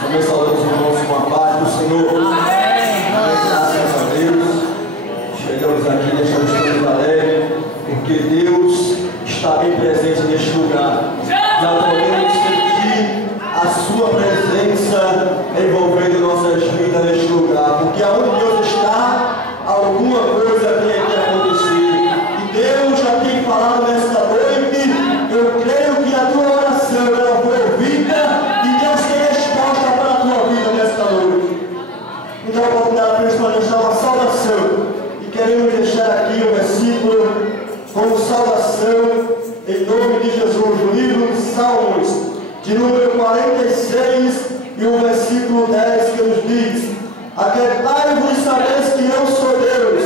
também saudamos os irmãos com a paz do Senhor. Graças a Deus. Chegamos aqui nesta Jerusalém, porque Deus está bem presente neste lugar. Já podemos sentir a sua presença envolvendo nossas vidas neste lugar, porque aonde Deus está, alguma coisa tem que acontecer. E Deus já tem falado nesta noite. Eu creio que a tua oração ela foi ouvida e Deus tem resposta para a tua vida nesta noite. Então eu vou dar para deixar uma saudação e queremos deixar aqui um versículo como saudação em nome de Jesus, o livro de Salmos, de número 46 e o versículo 10, que nos diz: aquietai-vos e sabeis que eu sou Deus,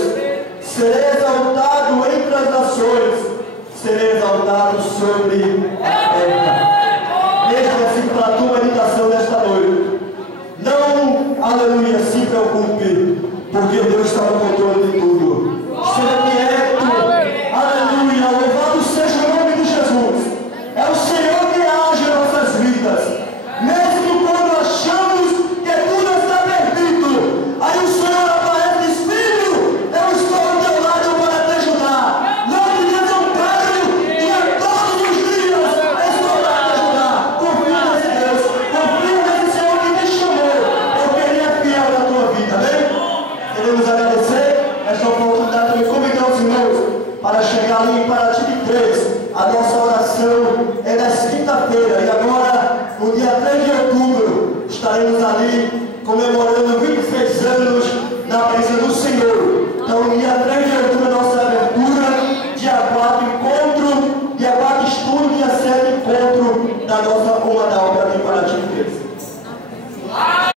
serei exaltado entre as nações, serei exaltado sobre a terra. Este versículo para a tua meditação desta noite. Não, aleluia, se preocupe, porque Deus está no controle de